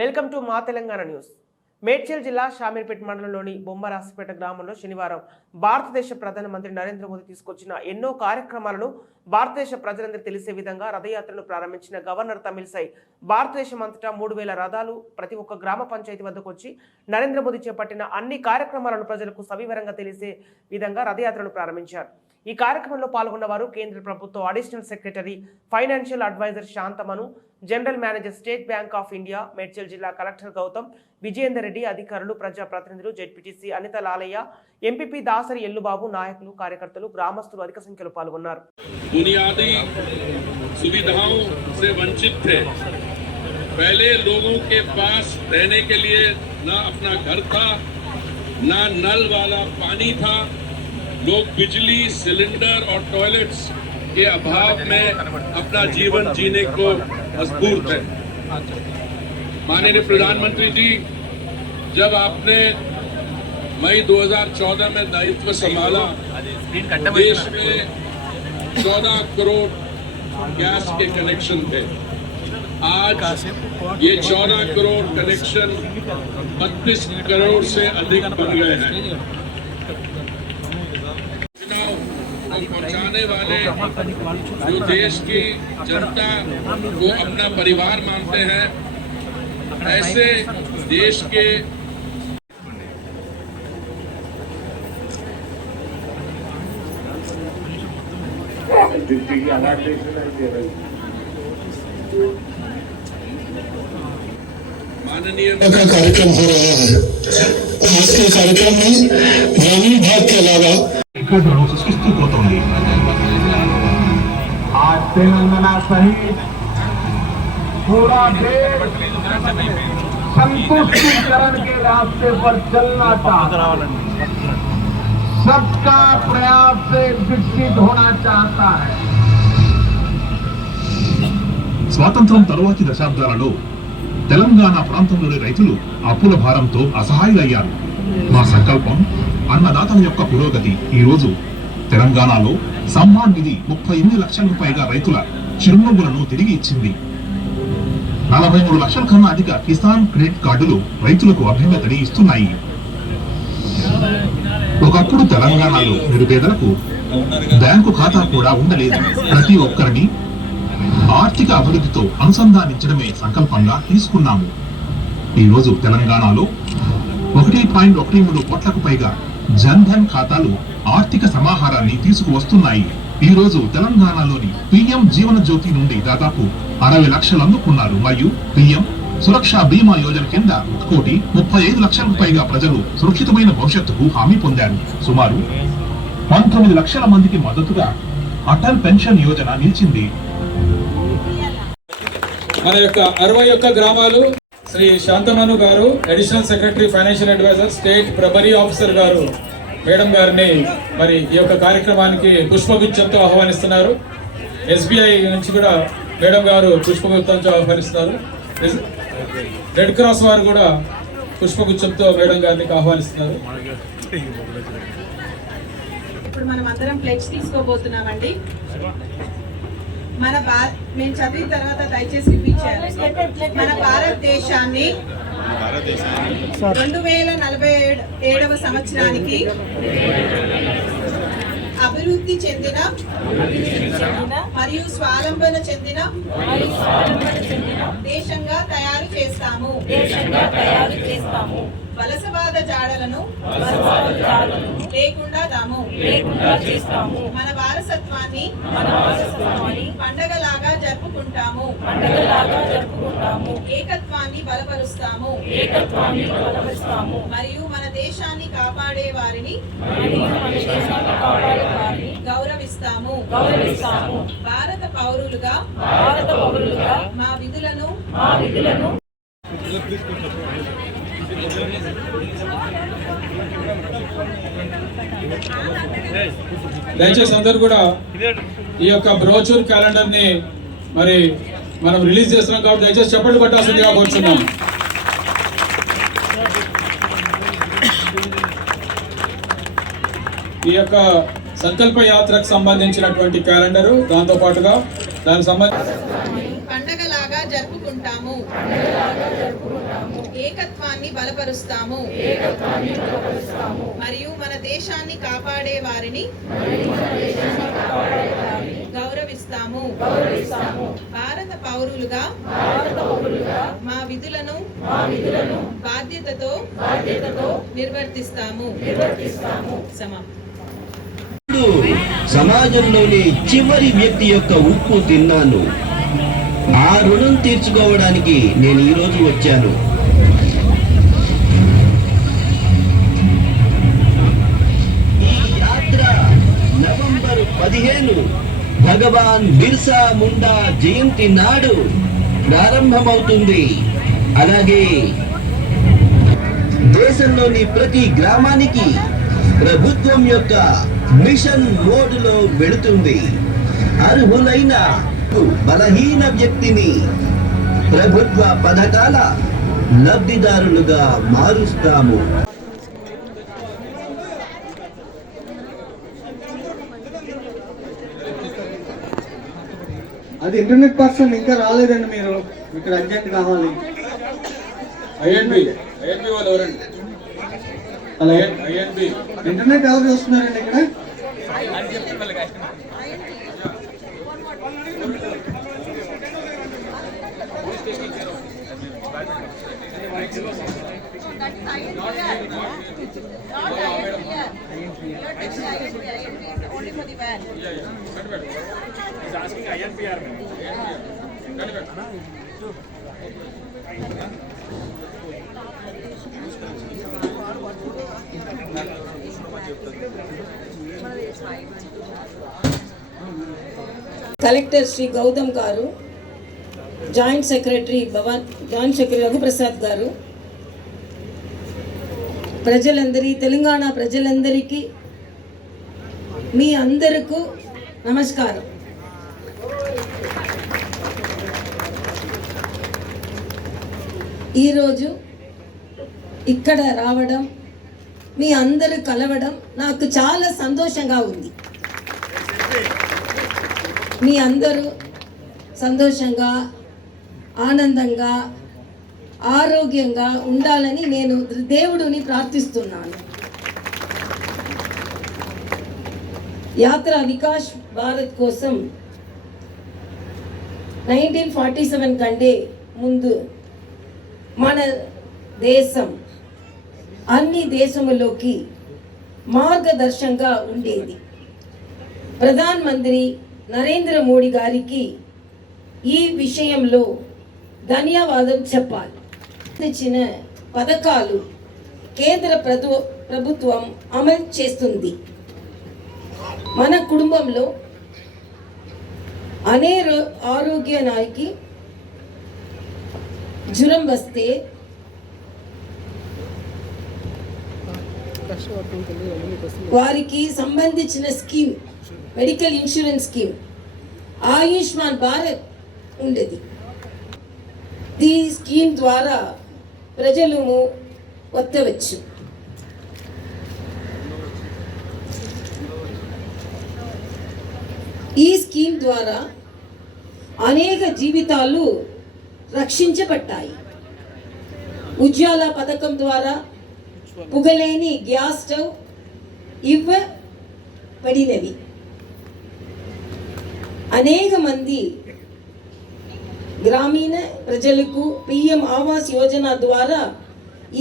Welcome to మా Telangana news. Medchal జిల్లా షామీర్పేట మండలంలోని బొమ్మరాసిపేట గ్రామంలో శనివారం భారతదేశ ప్రధానమంత్రి నరేంద్ర మోదీ తీసుకొచ్చిన ఎన్నో కార్యక్రమాలను భారతదేశ ప్రజలందరూ తెలిసే విధంగా రథయాత్రను ప్రారంభించిన గవర్నర్ తమిళిసై భారతదేశం అంతటా 3000 రథాలు ప్రతి ఒక్క గ్రామ పంచాయతీ వద్దకు వచ్చి నరేంద్ర మోదీ చేపట్టిన అన్ని కార్యక్రమాలను ప్రజలకు సవివరంగా తెలిసే విధంగా రథయాత్రను ప్రారంభించారు. ఈ కార్యక్రమంలో పాల్గొన్న వారు కేంద్ర ప్రభుత్వ additional secretary financial adviser Shantamanu, general manager State Bank of India, Medchal జిల్లా కలెక్టర్ గౌతమ్, విజయేందర్ రెడ్డి, అధికారులు, ప్రజాప్రతినిధులు, జెడ్పీటీసీ అనిత లాలయ్య, ఎంపీపీ దాసరి ఎల్లుబాబు, నాయకులు, కార్యకర్తలు, గ్రామస్తులు అధిక సంఖ్యలో పాల్గొన్నారు. बुनियादी सुविधाओं से वंचित थे। पहले लोगों के पास रहने के लिए ना अपना घर था, ना नल वाला पानी था। लोग बिजली, सिलेंडर और टॉयलेट्स के अभाव में अपना जीवन जीने को मजबूर थे। माननीय प्रधानमंत्री जी, जब आपने मई 2014 में दायित्व संभाला, देश में 14 करोड़ गैस के कनेक्शन थे। आज ये 14 करोड़ कनेक्शन 32 करोड़ से अधिक बन गए हैं। पहुंचाने वाले जो देश की जनता को अपना परिवार मानते हैं, ऐसे देश के माननीय का कार्यक्रम हो रहा है। आज के कार्यक्रम में ग्रामीण भाग के अलावा आज तेलंगाना सहित पूरा देश संतुष्टिकरण के रास्ते पर चलना चाहता है। सबका प्रयास से विकसित होना चाहता है। స్వాతంత్రం తరువాతి దశాబ్దాలలో తెలంగాణ ప్రాంతంలోని రైతులు అప్పుల భారంతో అసహాయులయ్యారు. మా సంకల్పం అన్నదాతల యొక్క పురోగతి. ఈ రోజు తెలంగాణలో సమ్మాన్ నిధి 38 లక్షలకు పైగా రైతుల చిరునవ్వులను తిరిగి ఇచ్చింది. 43 లక్షల కన్నా అధిక కిసాన్ క్రెడిట్ కార్డులు రైతులకు అభ్యున్నతిని ఇస్తున్నాయి. ఒకప్పుడు తెలంగాణలో నిరుపేదలకు బ్యాంకు ఖాతా కూడా ఉండలేదు. ప్రతి ఒక్కరిని ఆర్థిక అభివృద్ధితో అనుసంధానించడమే సంకల్పంగా తీసుకున్నాము. ఈ రోజు తెలంగాణలో 1.13 కోట్లకు పైగా జన్ధన్ ఖాతాలు ఆర్థిక సమాహారాన్ని తీసుకువస్తున్నాయి. ఈ రోజు తెలంగాణలోని పీఎం జీవన జ్యోతి నుండి దాదాపు 60 లక్షలు అందుకున్నారు. మరియు పీఎం సురక్ష బీమా యోజన కింద 1.35 లక్షలకు పైగా ప్రజలు సురక్షితమైన భవిష్యత్తుకు హామీ పొందారు. సుమారు 19 లక్షల మందికి మద్దతుగా అటల్ పెన్షన్ యోజన నిలిచింది. మన యొక్క 61 గ్రామాలు Shri Shantamanu garu, additional secretary financial adviser, state ప్రభరీ ఆఫీసర్ గారు మేడం గారిని మరి ఈ యొక్క కార్యక్రమానికి పుష్పగుచ్చంతో ఆహ్వానిస్తున్నారు. ఎస్బీఐ నుంచి కూడా మేడం గారు పుష్పగుచ్చంతో ఆహ్వానిస్తున్నారు. రెడ్ క్రాస్ వారు కూడా పుష్పగుచ్చంతో మేడం గారిని ఆహ్వానిస్తున్నారు. ఇప్పుడు మనం అందరం ప్లెడ్జ్ తీసుకోబోతున్నామండి. మేము చదివిన తర్వాత దయచేసి రిపీట్ చేయాలి. మన భారతదేశాన్ని 2047వ సంవత్సరానికి అభివృద్ధి చెందిన మరియు స్వావలంబన చెందిన దేశంగా తయారు చేస్తాము. వలసవాద జాడలను లేకుండా చేస్తాము. మన వారసత్వాన్ని పండగలాగా జరుపుకుంటాము. ఏకత్వాన్ని బలపరుస్తాము. మరియు మన దేశాన్ని కాపాడే వారిని గౌరవిస్తాము. భారత పౌరులుగా మా విధులను దయచేసి అందరూ కూడా ఈ యొక్క బ్రోచూర్ క్యాలెండర్ ని మరి మనం రిలీజ్ చేస్తున్నాం కాబట్టి దయచేసి చప్పట్లు కొట్టాల్సిందిగా కోరుతున్నాం. ఈ యొక్క సంకల్ప యాత్రకు సంబంధించినటువంటి క్యాలెండరు, దాంతో పాటుగా దానికి సంబంధించి పండగలాగా జరుపుకుంటాము. జరుపుకుంటాము. ఏకత్వాన్ని బలపరుస్తాము. మరియు మన దేశాన్ని కాపాడే వారిని గౌరవిస్తాము. భారత పౌరులుగా మా విధులను బాధ్యతతో నిర్వర్తిస్తాము. సమాప్తం. సమాజంలోని చివరి వ్యక్తి యొక్క ఉప్పు తిన్నాను. ఆ రుణం తీర్చుకోవడానికి నేను ఈరోజు వచ్చాను. ఈ యాత్ర నవంబర్ 15 భగవాన్ బిర్సా ముండా జయంతి నాడు ప్రారంభమవుతుంది. అలాగే దేశంలోని ప్రతి గ్రామానికి ప్రభుత్వం యొక్క మిషన్ మోడులో వెళుతుంది. అర్హులైన బలహీన వ్యక్తిని ప్రభుత్వ పథకాల లబ్ధిదారులుగా మారుస్తాము. అది ఇంటర్నెట్ పర్సన్ ఇంకా రాలేదండి. మీరు ఇక్కడ అర్జెంట్ కావాలి. ఐఎన్బి వాళ్ళు ఎవరండి? అలా ఐఎన్బి ఇంటర్నెట్ ఎవరు చూస్తున్నారండి ఇక్కడ? కలెక్టర్ శ్రీ గౌతమ్ గారు, జాయింట్ సెక్రటరీ రఘుప్రసాద్ గారు, తెలంగాణ ప్రజలందరికీ మీ అందరికీ నమస్కారం. ఈరోజు ఇక్కడ రావడం, మీ అందరూ కలవడం నాకు చాలా సంతోషంగా ఉంది. మీ అందరూ సంతోషంగా, ఆనందంగా, ఆరోగ్యంగా ఉండాలని నేను దేవుడిని ప్రార్థిస్తున్నాను. యాత్ర వికాస్ భారత్ కోసం 1947 కంటే ముందు మన దేశం అన్ని దేశములోకి మార్గదర్శకంగా ఉండేది. ప్రధాన మంత్రి నరేంద్ర మోడీ గారికి ఈ విషయంలో ధన్యవాదం చెప్పాలి. ఇచ్చిన పథకాలు కేంద్ర ప్రభుత్వం అమలు చేస్తుంది. మన కుటుంబంలో ఆరోగ్య నాయకి జ్వరం వస్తే వారికి సంబంధించిన scheme, medical insurance scheme Ayushman Bharat ఉండేది. ఈ స్కీమ్ ద్వారా ప్రజలు వత్తవచ్చు. ఈ స్కీమ్ ద్వారా అనేక జీవితాలు రక్షించబడ్డాయి. ఉజ్వల పథకం ద్వారా పుగలేని గ్యాస్ స్టవ్ ఇవ్వబడినవి. అనేక మంది గ్రామీణ ప్రజలకు పిఎం ఆవాస్ యోజన ద్వారా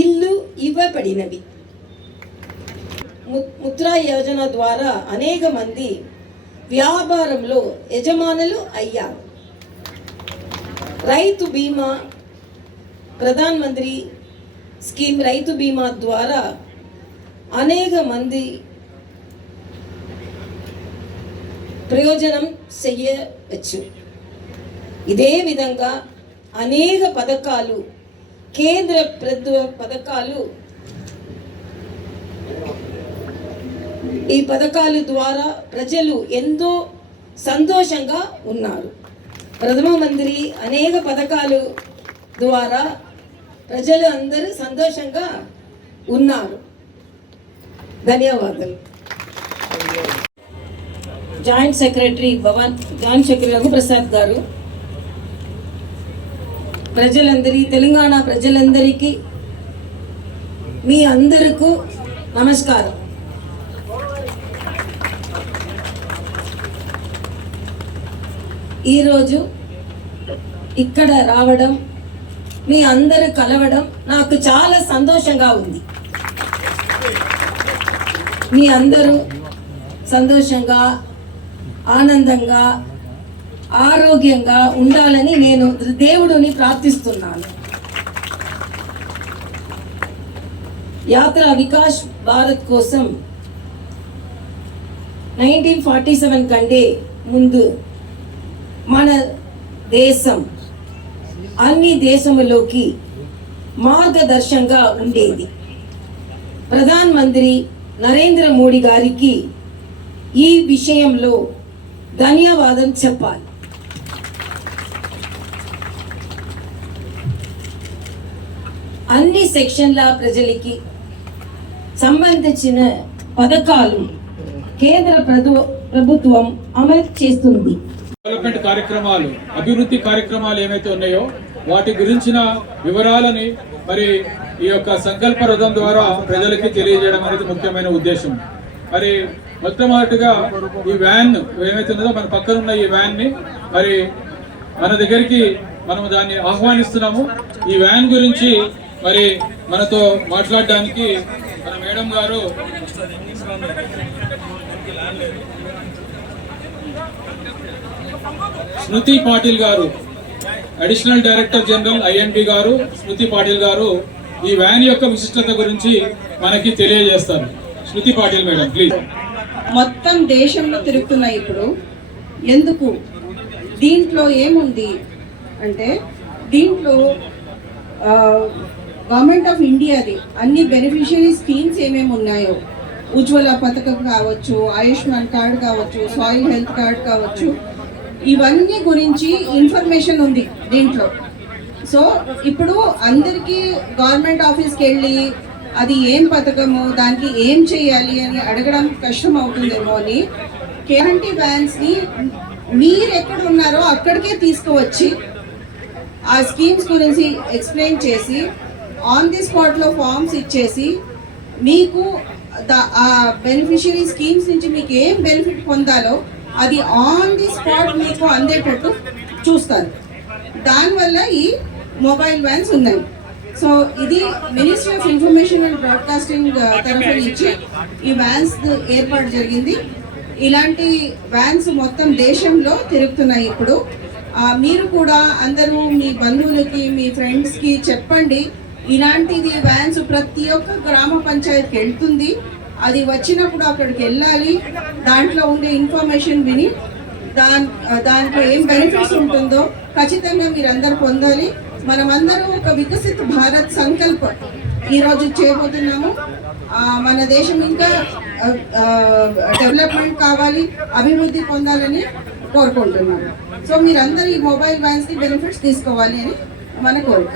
ఇల్లు ఇవ్వబడినవి. ముద్రా యోజన ద్వారా అనేక మంది వ్యాపారంలో యజమానులు అయ్యారు. రైతు బీమా, ప్రధాన మంత్రి స్కీమ్ రైతు బీమా ద్వారా అనేక మంది ప్రయోజనం చేయవచ్చు. ఇదే విధంగా అనేక పథకాలు, కేంద్ర ప్రభుత్వ పథకాలు, ఈ పథకాల ద్వారా ప్రజలు ఎంతో సంతోషంగా ఉన్నారు. ప్రధాన మంత్రి అనేక పథకాలు ద్వారా ప్రజలు అందరూ సంతోషంగా ఉన్నారు. ధన్యవాదాలు. జాయింట్ సెక్రటరీ రఘుప్రసాద్ గారు, తెలంగాణ ప్రజలందరికీ మీ అందరికీ నమస్కారం. ఈరోజు ఇక్కడ రావడం, మీ అందరూ కలవడం నాకు చాలా సంతోషంగా ఉంది. మీ అందరూ సంతోషంగా, ఆనందంగా, ఆరోగ్యంగా ఉండాలని నేను దేవుడిని ప్రార్థిస్తున్నాను. యాత్ర వికాస్ భారత్ కోసం 1947 కంటే ముందు మన దేశం అన్ని దేశములోకి మార్గదర్శకంగా ఉండేది. ప్రధాన మంత్రి నరేంద్ర మోడీ గారికి ఈ విషయంలో ధన్యవాదం చెప్పాలి. అన్ని సెక్షన్ల ప్రజలకి సంబంధించిన పథకాలు కేంద్ర ప్రభుత్వం అమలు చేస్తుంది. డెవలప్మెంట్ కార్యక్రమాలు, అభివృద్ధి కార్యక్రమాలు ఏమైతే ఉన్నాయో వాటి గురించిన వివరాలని మరి ఈ యొక్క సంకల్ప రథం ద్వారా ప్రజలకి తెలియజేయడం అనేది ముఖ్యమైన ఉద్దేశం. మరి మొట్టమొదటిగా ఈ వ్యాన్ ఏమైతే ఉన్నదో మన పక్కన ఉన్న ఈ వ్యాన్ ని మరి మన దగ్గరికి మనం దాన్ని ఆహ్వానిస్తున్నాము. ఈ వ్యాన్ గురించి మరి మనతో మాట్లాడడానికి మన మేడం గారు స్మృతి పాటిల్ గారు, అడిషనల్ డైరెక్టర్ జనరల్ ఐఎండి గారు స్మృతి పాటిల్ గారు ఈ వ్యాన్ యొక్క విశిష్టత గురించి మనకి తెలియజేస్తారు. స్మృతి పాటిల్ మేడం, ప్లీజ్. మొత్తం దేశంలో తిరుగుతున్నాయి ఇప్పుడు. ఎందుకు? దీంట్లో ఏముంది అంటే, దీంట్లో గవర్నమెంట్ ఆఫ్ ఇండియాది అన్ని బెనిఫిషియరీ స్కీమ్స్ ఏమేమి ఉన్నాయో, ఉజ్వల పథకం కావచ్చు, ఆయుష్మాన్ కార్డ్ కావచ్చు, సాయిల్ హెల్త్ కార్డ్ కావచ్చు, ఇవన్నీ గురించి ఇన్ఫర్మేషన్ ఉంది దీంట్లో. సో ఇప్పుడు అందరికీ గవర్నమెంట్ ఆఫీస్కి వెళ్ళి అది ఏం పథకము, దానికి ఏం చేయాలి అని అడగడం కష్టం అవుతుందేమో అని కేఎన్టీ వ్యాన్స్ని మీరు ఎక్కడ ఉన్నారో అక్కడికే తీసుకువచ్చి ఆ స్కీమ్స్ గురించి ఎక్స్ప్లెయిన్ చేసి ఆన్ ది స్పాట్లో ఫామ్స్ ఇచ్చేసి మీకు ఆ బెనిఫిషియరీ స్కీమ్స్ నుంచి మీకు ఏం బెనిఫిట్ పొందాలో అది ఆన్ ది స్పాట్ మీకు అందేటట్టు చూస్తారు. దానివల్ల ఈ మొబైల్ వ్యాన్స్ ఉన్నాయి. సో ఇది ministry of information and broadcasting తరఫు నుంచి ఈ వ్యాన్స్ ఏర్పాటు జరిగింది. ఇలాంటి వ్యాన్స్ మొత్తం దేశంలో తిరుగుతున్నాయి ఇప్పుడు. మీరు కూడా అందరూ మీ బంధువులకి, మీ ఫ్రెండ్స్కి చెప్పండి, ఇలాంటిది వ్యాన్స్ ప్రతి ఒక్క గ్రామ పంచాయతీకి వెళ్తుంది. అది వచ్చినప్పుడు అక్కడికి వెళ్ళాలి, దాంట్లో ఉండే ఇన్ఫర్మేషన్ విని దాంట్లో ఏం బెనిఫిట్స్ ఉంటుందో ఖచ్చితంగా మీరు అందరూ పొందాలి. మనమందరూ ఒక వికసిత భారత్ సంకల్ప ఈరోజు చేయబోతున్నాము. మన దేశం ఇంకా డెవలప్మెంట్ కావాలి, అభివృద్ధి పొందాలని కోరుకుంటున్నాము. సో మీరందరూ ఈ మొబైల్ వ్యాన్స్ కి బెనిఫిట్స్ తీసుకోవాలి అని మన కోరిక.